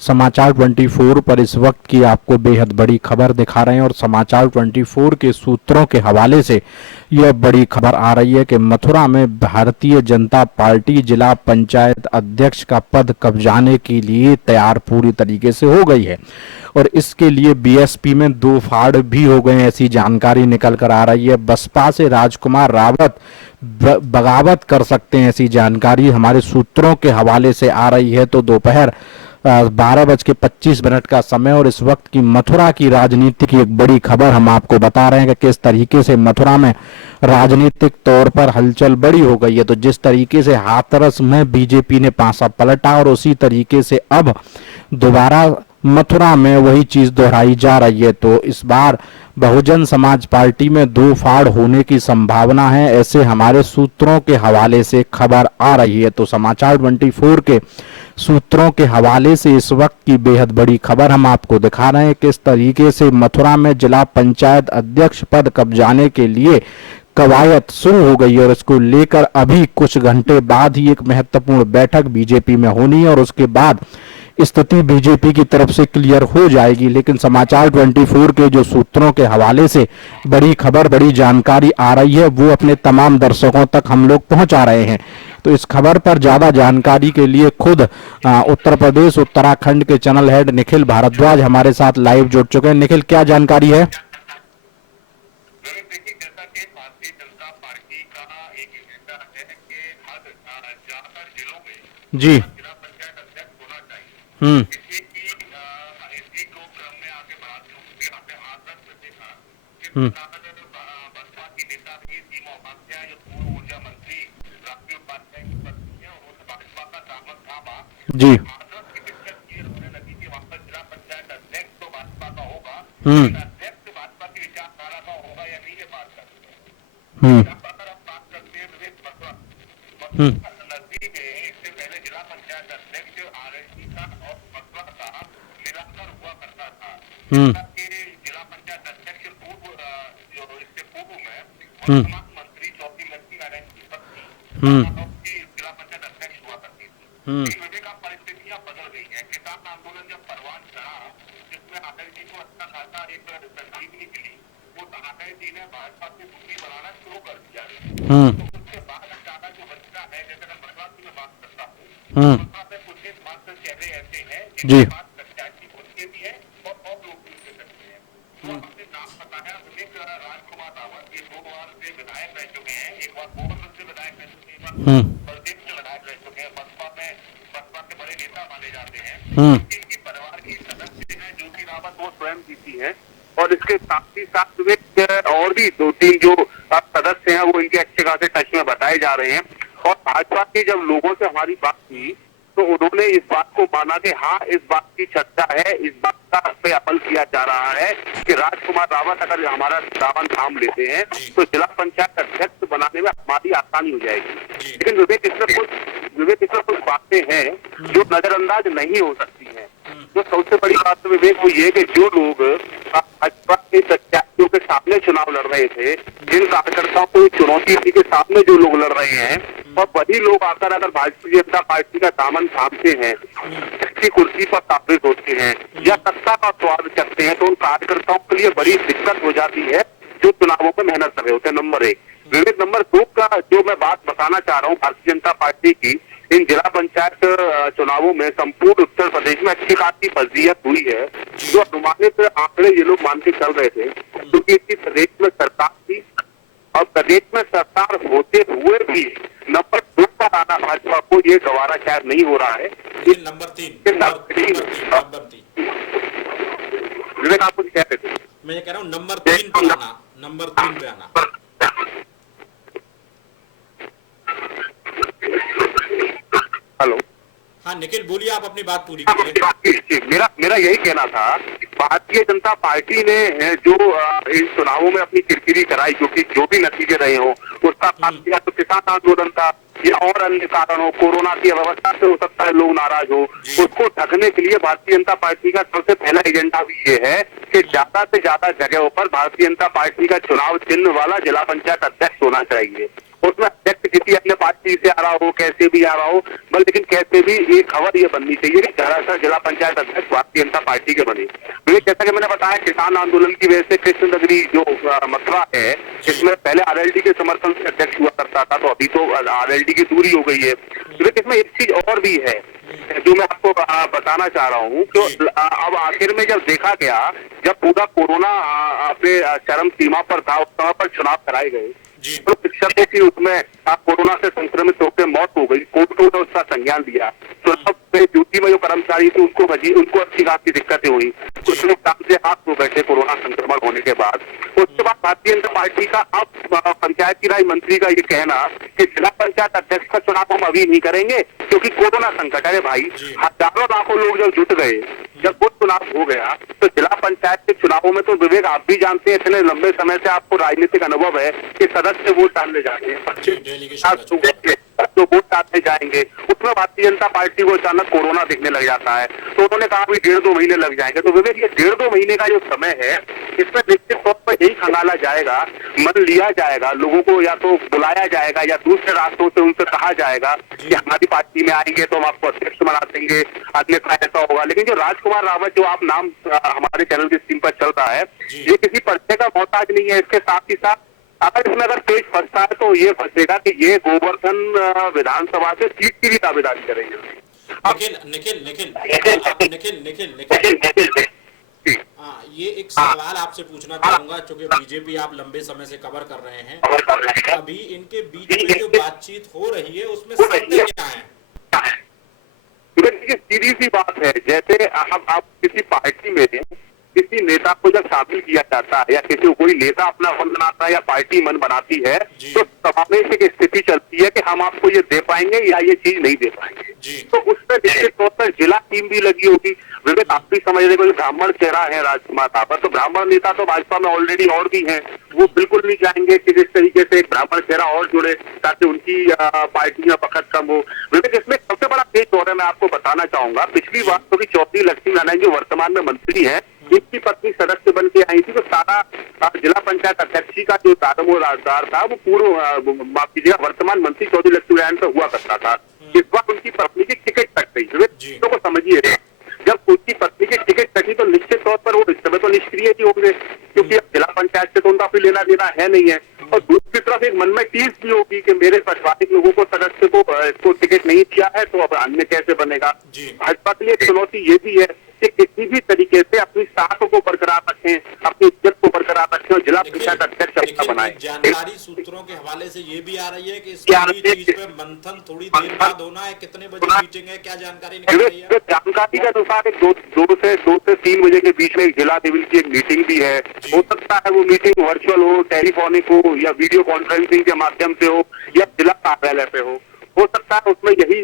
समाचार 24 पर इस वक्त की आपको बेहद बड़ी खबर दिखा रहे हैं और समाचार 24 के सूत्रों के हवाले से यह बड़ी खबर आ रही है कि मथुरा में भारतीय जनता पार्टी जिला पंचायत अध्यक्ष का पद कब्जाने के लिए तैयार पूरी तरीके से हो गई है और इसके लिए बीएसपी में दो फाड़ भी हो गए, ऐसी जानकारी निकल कर आ रही है। बसपा से राजकुमार रावत बगावत कर सकते हैं, ऐसी जानकारी हमारे सूत्रों के हवाले से आ रही है। तो दोपहर 12:25 का समय और इस वक्त की मथुरा की राजनीति की एक बड़ी खबर हम आपको बता रहे हैं कि किस तरीके से मथुरा में राजनीतिक तौर पर हलचल बड़ी हो गई है। तो जिस तरीके से हाथरस में बीजेपी ने पासा पलटा और उसी तरीके से अब दोबारा मथुरा में वही चीज दोहराई जा रही है। तो इस बार बहुजन समाज पार्टी में दो फाड़ होने की संभावना है, ऐसे हमारे सूत्रों के हवाले से खबर आ रही है। तो समाचार 24 के सूत्रों के हवाले से इस वक्त की बेहद बड़ी खबर हम आपको दिखा रहे हैं। किस तरीके से मथुरा में जिला पंचायत अध्यक्ष पद कब्जाने के लिए कवायद शुरू हो गई और इसको लेकर अभी कुछ घंटे बाद ही एक महत्वपूर्ण बैठक बीजेपी में होनी है और उसके बाद स्थिति बीजेपी की तरफ से क्लियर हो जाएगी। लेकिन समाचार 24 के जो सूत्रों के हवाले से बड़ी खबर, बड़ी जानकारी आ रही है, वो अपने तमाम दर्शकों तक हम लोग पहुंचा रहे हैं। तो इस खबर पर ज्यादा जानकारी के लिए खुद उत्तर प्रदेश उत्तराखंड के चैनल हेड निखिल भारद्वाज हमारे साथ लाइव जुड़ चुके हैं। निखिल, क्या जानकारी है? जी। हम्म। हम्म। जी। हम्म। हम्म। हम्म। हम्म। हम्म। हम्म। हम्म। हम्म। हम्म। जी। हम्म। हम्म। और इसके साथ ही साथ और भी दो तीन जो सदस्य हैं वो इनके अच्छे खासे टच में बताए जा रहे हैं। और भाजपा के जब लोगों से हमारी बात की तो उन्होंने इस बात को माना कि हाँ, इस बात की चर्चा है, इस बात का पे अमल किया जा रहा है कि राजकुमार रावत अगर हमारा दामन थाम लेते हैं तो जिला पंचायत अध्यक्ष बनाने में हमारी आसानी हो जाएगी। लेकिन विवेक, इसमें कुछ बातें हैं जो नजरअंदाज नहीं हो सकती हैं। जो सबसे बड़ी बात तो विवेक वो ये कि जो लोग भाजपा के प्रत्याशियों के सामने चुनाव लड़ रहे थे, जिन कार्यकर्ताओं को चुनौती के सामने जो लोग लड़ रहे हैं, और वही लोग आकर अगर भारतीय जनता पार्टी का दामन थामते हैं, इसकी कुर्सी पर स्थापित होते हैं या सत्ता का स्वाद करते हैं, तो उन कार्यकर्ताओं के लिए बड़ी दिक्कत हो जाती है जो चुनावों में मेहनत कर रहे होते हैं। नंबर एक। विवेक, नंबर दो का जो मैं बात बताना चाह रहा हूँ, भारतीय जनता पार्टी की इन जिला पंचायत चुनावों में संपूर्ण उत्तर प्रदेश में अच्छी खासी फजीहत हुई है। जो अनुमानित आंकड़े ये लोग मान के चल रहे थे, क्योंकि इसी प्रदेश में सरकार थी और प्रदेश में सरकार होते हुए भी नंबर 2 पर आना भाजपा को ये गवारा शायद नहीं हो रहा है। नंबर 3। विवेक, आप कुछ कह रहे थे? मैं ये कह रहा हूँ नंबर 3 पे आना, नंबर 3 पे आना। हेलो। हाँ निखिल, बोलिए, आप अपनी बात पूरी कीजिए। मेरा यही कहना था कि भारतीय जनता पार्टी ने जो इन चुनावों में अपनी किरकिरी कराई, क्योंकि जो भी नतीजे रहे हो उसका साथ किया तो किसान आंदोलन था या और अन्य कारण हो, कोरोना की व्यवस्था से हो सकता है लोग नाराज हो, उसको ढकने के लिए भारतीय जनता पार्टी का सबसे पहला एजेंडा भी ये है कि ज्यादा से ज्यादा जगहों पर भारतीय जनता पार्टी का चुनाव चिन्ह वाला जिला पंचायत अध्यक्ष होना चाहिए। उसमें अध्यक्ष किसी अन्य पार्टी से आ रहा हो, कैसे भी आ रहा हो, बल लेकिन कैसे भी ये खबर ये बननी चाहिए कि दरअसल जिला पंचायत अध्यक्ष भारतीय जनता पार्टी के बने। जैसा कि मैंने बताया, किसान आंदोलन की वजह से कृष्ण नगरी जो मथुरा है, इसमें पहले आरएलडी के समर्थन से अध्यक्ष हुआ करता था, तो अभी तो आरएलडी की दूरी हो गई है। इसमें एक चीज और भी है जो मैं आपको बताना चाह रहा हूँ कि अब आखिर में जब देखा गया, जब पूरा कोरोना अपने चरम सीमा पर था, उस समय पर चुनाव कराए गए, तो शिक्षकों की उसमें कोरोना से संक्रमित होकर मौत हो गई। कोर्ट ने उसका संज्ञान दिया। चुनाव में ड्यूटी में जो कर्मचारी थे उनको अच्छी खासी दिक्कतें हुई, कुछ लोग काम से हाथ धो बैठे कोरोना संक्रमण होने के बाद। उसके बाद भारतीय जनता पार्टी का अब पंचायती राज मंत्री का ये कहना कि जिला पंचायत अध्यक्ष का चुनाव हम अभी नहीं करेंगे क्योंकि कोरोना संकट है। भाई, हजारों लाखों लोग जब जुट गए, जब वो चुनाव हो गया, तो जिला पंचायत के चुनावों में तो विवेक आप भी जानते हैं, इतने लंबे समय से आपको राजनीतिक अनुभव है कि सदस्य वोट डालने जाते हैं, तो वोट डालने जाएंगे, उसमें भारतीय जनता पार्टी को अचानक कोरोना दिखने लग जाता है। तो उन्होंने कहा भी 1.5-2 महीने लग जाएंगे। तो विवेक, ये 1.5-2 महीने का जो समय है, इसमें निश्चित तौर पर यही खंगाला जाएगा, मन लिया जाएगा, लोगों को या तो बुलाया जाएगा या दूसरे रास्तों से उनसे कहा जाएगा कि हमारी पार्टी में आएंगे तो हम आपको अध्यक्ष बना देंगे, अन्यथा ऐसा होगा। लेकिन जो राजकुमार रावत, जो आप नाम हमारे चैनल की स्क्रीन पर चल रहा है, ये किसी परिचय का मोहताज नहीं है। इसके साथ ही साथ अगर इसमें अगर पेज फंसता है तो ये फंसेगा कि ये गोवर्धन विधानसभा से सीट की भी दावेदारी करेंगे। ये एक सवाल आपसे पूछना चाहूंगा, चूंकि बीजेपी आप लंबे समय से कवर कर रहे हैं, अभी इनके बीच में जो बातचीत हो रही है उसमें सत्य क्या है? सीधी सी बात है, जैसे आप किसी पार्टी में किसी नेता को जब शामिल किया जाता है या किसी कोई नेता अपना मन बनाता है या पार्टी मन बनाती है, तो समावेश की स्थिति चलती है कि हम आपको ये दे पाएंगे या ये चीज नहीं दे पाएंगे। तो उस पर निश्चित तौर पर जिला टीम भी लगी होगी। विवेक, आप भी समझ रहे, कोई ब्राह्मण चेहरा है राजकुमार रावत, तो ब्राह्मण नेता तो भाजपा में ऑलरेडी और भी हैं, वो बिल्कुल नहीं चाहेंगे कि जिस तरीके से एक ब्राह्मण चेहरा और जुड़े ताकि उनकी पार्टी में पकड़ कम हो। विवेक, इसमें सबसे बड़ा पेच और है, मैं आपको बताना चाहूंगा, पिछली बार तो चौधरी लक्ष्मी नारायण जो वर्तमान में मंत्री है, इनकी पत्नी सदस्य बन के आई थी, तो सारा जिला पंचायत अध्यक्ष का जो दारोमदार था वो पूर्व माफ कीजिएगा वर्तमान मंत्री चौधरी लक्ष्मी नारायण पर हुआ करता था। इस बार उनकी पत्नी की टिकट कट गई। चीजों को समझिए, जब उनकी पत्नी की टिकट कटी तो निश्चित तौर पर वो इस समय तो निष्क्रिय ही होंगे, क्योंकि अब जिला पंचायत से तो उनका कोई लेना देना है नहीं है। और दूसरी तरफ एक मन में टीस भी होगी कि मेरे पारिवारिक लोगों को सदस्य को टिकट नहीं दिया है, तो अब अन्य कैसे बनेगा। भाजपा के लिए चुनौती ये भी है कि किसी भी तरीके से अपनी साख को बरकरार रखें, अपनी इज्जत को बरकरार रखें और जिला पंचायत अध्यक्ष अपना बनाए। जानकारी सूत्रों के हवाले से ये भी आ रही है कि इस चीज पे मंथन थोड़ी देर बाद होना है, कितने बजे मीटिंग है, क्या जानकारी निकल रही है? जानकारी के अनुसार 2 से 3 बजे के बीच में जिला लेवल की एक मीटिंग भी है। हो सकता है वो मीटिंग वर्चुअल हो, टेलीफोनिक हो या वीडियो कॉन्फ्रेंसिंग के माध्यम से हो या जिला कार्यालय पे हो सकता है उसमें यही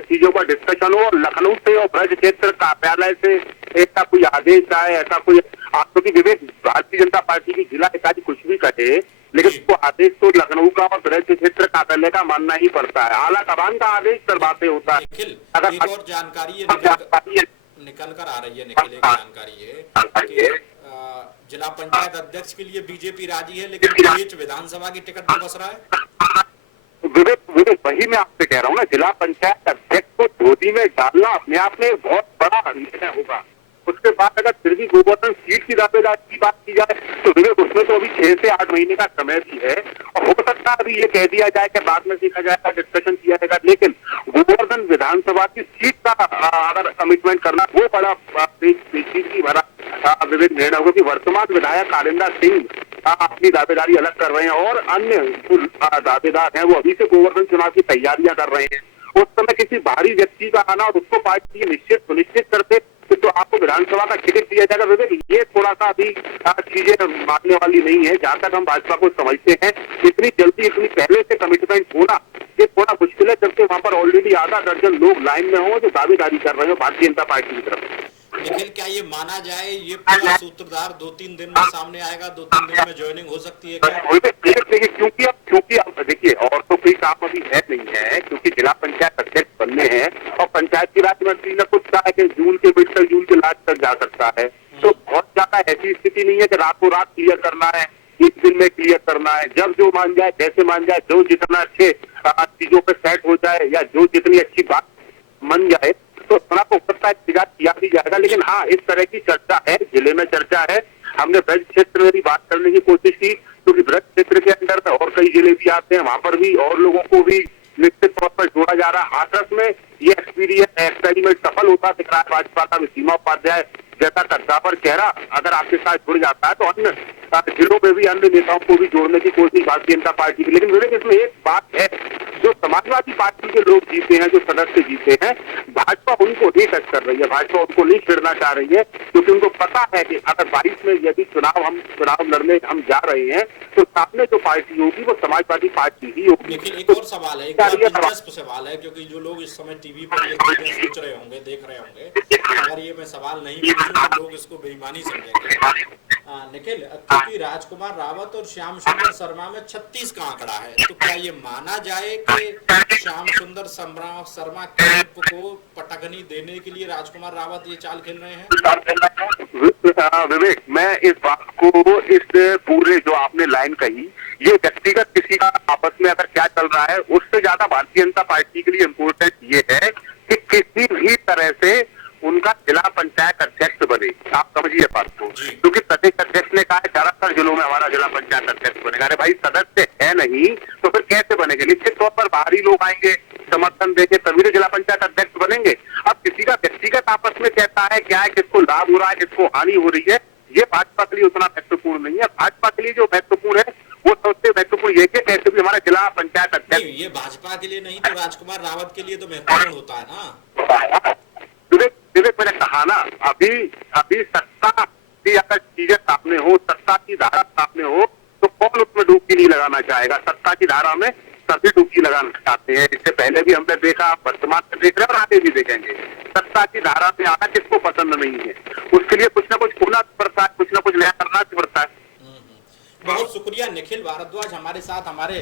चीजों का डिस्कशन हो। और लखनऊ से और ब्रज क्षेत्र कार्यालय से ऐसा कोई आदेश आए, ऐसा कोई आपको की विवेक, भारतीय जनता पार्टी की जिला इकाई कुछ भी कहे, लेकिन उसको आदेश तो लखनऊ का और ब्रज क्षेत्र कार्यालय का मानना ही पड़ता है। आला कमान का आदेश करवाते होता है। अगर एक और जानकारी निकल कर आ रही है, निखिल, एक जानकारी है कि जिला पंचायत अध्यक्ष के लिए बीजेपी राजी है, लेकिन बीच विधानसभा की टिकट में बस रहा है। विवेक, वही मैं आपसे कह रहा हूँ ना, जिला पंचायत अध्यक्ष को गोदी में डालना अपने आप में बहुत बड़ा निर्णय होगा। उसके बाद अगर फिर भी गोवर्धन सीट की दावेदारी की बात की जाए तो विवेक, उसमें तो अभी 6 से 8 महीने का समय भी है और हो सकता है अभी ये कह दिया जाए कि बाद में देखा जाएगा, डिस्कशन किया जाएगा। लेकिन गोवर्धन विधानसभा की सीट का अगर कमिटमेंट करना वो बड़ा पेचीदगी भरा विवेक निर्णय होगा कि वर्तमान विधायक कालिंदा सिंह अपनी दावेदारी अलग कर रहे हैं और अन्य दावेदार हैं वो अभी से गोवर्धन चुनाव की तैयारियां कर रहे हैं। उस समय किसी भारी व्यक्ति का आना और उसको पार्टी निश्चित सुनिश्चित करते तो आपको विधानसभा का टिकट दिया जाएगा। विवेक, ये थोड़ा सा अभी चीजें मानने वाली नहीं है। जहां तक हम भाजपा को समझते हैं, इतनी जल्दी इतनी पहले से कमिटमेंट होना ये थोड़ा मुश्किल है, जबकि वहां पर ऑलरेडी आधा दर्जन लोग लाइन में हो जो दावेदारी कर रहे हो भारतीय जनता पार्टी की तरफ। लेकिन क्या ये माना जाए ये पूरा सूत्रधार 2-3 दिन में सामने आएगा, 2-3 दिन में ज्वाइनिंग हो सकती है क्या? क्योंकि अब देखिए और तो कोई काम अभी है नहीं है, क्योंकि जिला पंचायत अध्यक्ष बनने हैं और पंचायत की राज मंत्री ने कुछ कहा है कि जून के मिड तक, जून के लास्ट तक जा सकता है। तो बहुत ज्यादा ऐसी स्थिति नहीं है कि रातों रात क्लियर करना है, 1 दिन में क्लियर करना है। जब जो मान जाए, जैसे मान जाए, जो जितना अच्छे चीजों पे सेट हो जाए या जो जितनी अच्छी बात मन जाए तो थोड़ा को सकता है किया भी जाएगा। लेकिन हाँ, इस तरह की चर्चा है, जिले में चर्चा है। हमने ब्रज क्षेत्र में भी बात करने की कोशिश की, क्योंकि ब्रज क्षेत्र के अंदर में और कई जिले भी आते हैं, वहां पर भी और लोगों को भी निश्चित तौर पर जोड़ा जा रहा है। हाथरस में ये एक्सपेरिमेंट सफल होता दिख रहा है। भाजपा का सीमा उपाध्याय जैसा कद्दावर चेहरा अगर आपके साथ जुड़ जाता है तो अन्य जिलों में भी अन्य नेताओं को भी जोड़ने की कोशिश भारतीय जनता पार्टी की। लेकिन मेरे इसमें एक बात है, जो समाजवादी पार्टी के लोग जीते हैं, जो सदस्य जीते हैं, भाजपा उनको नहीं टच कर रही है, भाजपा उनको नहीं छेड़ना चाह रही है, क्योंकि उनको पता है कि अगर 22 में यदि चुनाव लड़ने हम जा रहे हैं तो सामने जो पार्टी होगी वो समाजवादी पार्टी ही होगी। लेकिन एक और सवाल है, एक बहुत दिलचस्प सवाल है, क्योंकि जो लोग इस समय टीवी पर ये चीजें सोच रहे होंगे, देख रहे होंगे, अगर ये मैं सवाल नहीं पूछूं तो लोग इसको बेईमानी समझेंगे। निखिल, क्योंकि राजकुमार रावत और श्याम सुंदर शर्मा में 36 का आंकड़ा है, तो क्या ये माना जाए कि श्याम सुंदर शर्मा कैंप को पटकनी देने के लिए राजकुमार रावत ये चाल खेल रहे हैं? विवेक, मैं इस बात को, इस पूरे जो आपने लाइन कही, ये व्यक्तिगत किसी का आपस में अगर क्या चल रहा है, उससे ज्यादा भारतीय जनता पार्टी के लिए इम्पोर्टेंट ये है कि किसी भी तरह से उनका जिला पंचायत अध्यक्ष बने। आप समझिए बात को, क्योंकि प्रदेश अध्यक्ष ने कहा है 74 जिलों में हमारा जिला पंचायत अध्यक्ष बनेगा। अरे भाई, सदस्य है नहीं तो फिर कैसे बनेंगे? निश्चित तौर पर बाहरी लोग आएंगे, समर्थन देंगे, तभी तो जिला पंचायत अध्यक्ष बनेंगे। अब किसी का व्यक्तिगत आपस में कहता है क्या है, किसको लाभ हो रहा है, किसको हानि हो रही है, ये भाजपा के लिए उतना महत्वपूर्ण नहीं है। भाजपा के लिए जो महत्वपूर्ण है वो सबसे महत्वपूर्ण ये कैसे भी हमारा जिला पंचायत अध्यक्ष, ये भाजपा के लिए नहीं तो राजकुमार रावत के लिए तो महत्वपूर्ण होता है ना। विवेक, मैंने कहा ना, अभी सत्ता की अगर चीजें सामने हो, सत्ता की धारा सामने हो, तो कौन उसमें डुबकी नहीं लगाना चाहेगा? सत्ता की धारा में सभी डुबकी लगाना चाहते हैं। इससे पहले भी हमने देखा, वर्तमान में देख रहे हैं और आगे भी देखेंगे। सत्ता की धारा में आना किसको पसंद नहीं है? उसके लिए कुछ ना कुछ होना पड़ता है, कुछ ना कुछ नया करना पड़ता है। बहुत शुक्रिया निखिल भारद्वाज, हमारे साथ हमारे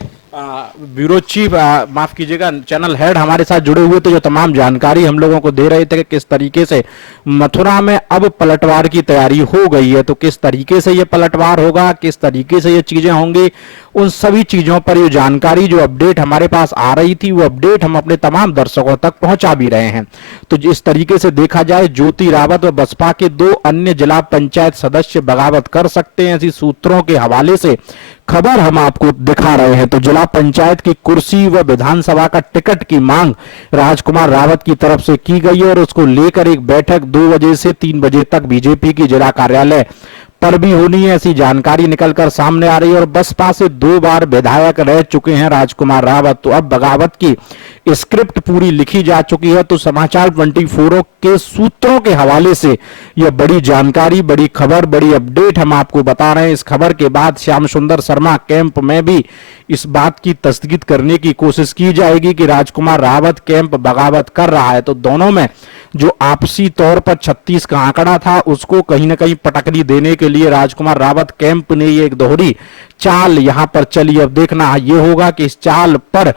ब्यूरो चीफ, माफ कीजिएगा, चैनल हेड हमारे साथ जुड़े हुए थे, जो तमाम जानकारी हम लोगों को दे रहे थे कि किस तरीके से मथुरा में अब पलटवार की तैयारी हो गई है। तो किस तरीके से ये पलटवार होगा, किस तरीके से ये चीजें होंगी, उन सभी चीजों पर ये जानकारी, जो अपडेट हमारे पास आ रही थी, वो अपडेट हम अपने तमाम दर्शकों तक पहुंचा भी रहे हैं। तो जिस तरीके से देखा जाए, ज्योति रावत व बसपा के 2 अन्य जिला पंचायत सदस्य बगावत कर सकते हैं, ऐसी सूत्रों के हवाले से खबर हम आपको दिखा रहे हैं। तो जिला पंचायत की कुर्सी व विधानसभा का टिकट की मांग राजकुमार रावत की तरफ से की गई है और उसको लेकर एक बैठक 2 बजे से 3 बजे तक बीजेपी की जिला कार्यालय पर भी होनी है, ऐसी जानकारी निकलकर सामने आ रही है। और बसपा से 2 बार विधायक रह चुके हैं राजकुमार रावत, तो अब बगावत की स्क्रिप्ट पूरी लिखी जा चुकी है। तो समाचार 24 के सूत्रों के हवाले से यह बड़ी जानकारी, बड़ी खबर, बड़ी अपडेट हम आपको बता रहे हैं। इस खबर के बाद श्याम सुंदर शर्मा कैंप में भी इस बात की तस्दीक करने की कोशिश की जाएगी कि राजकुमार रावत कैंप बगावत कर रहा है। तो दोनों में जो आपसी तौर पर 36 का आंकड़ा था, उसको कहीं ना कहीं पटकनी देने के लिए राजकुमार रावत कैंप ने ये एक दोहरी चाल यहां पर चली। अब देखना ये होगा कि इस चाल पर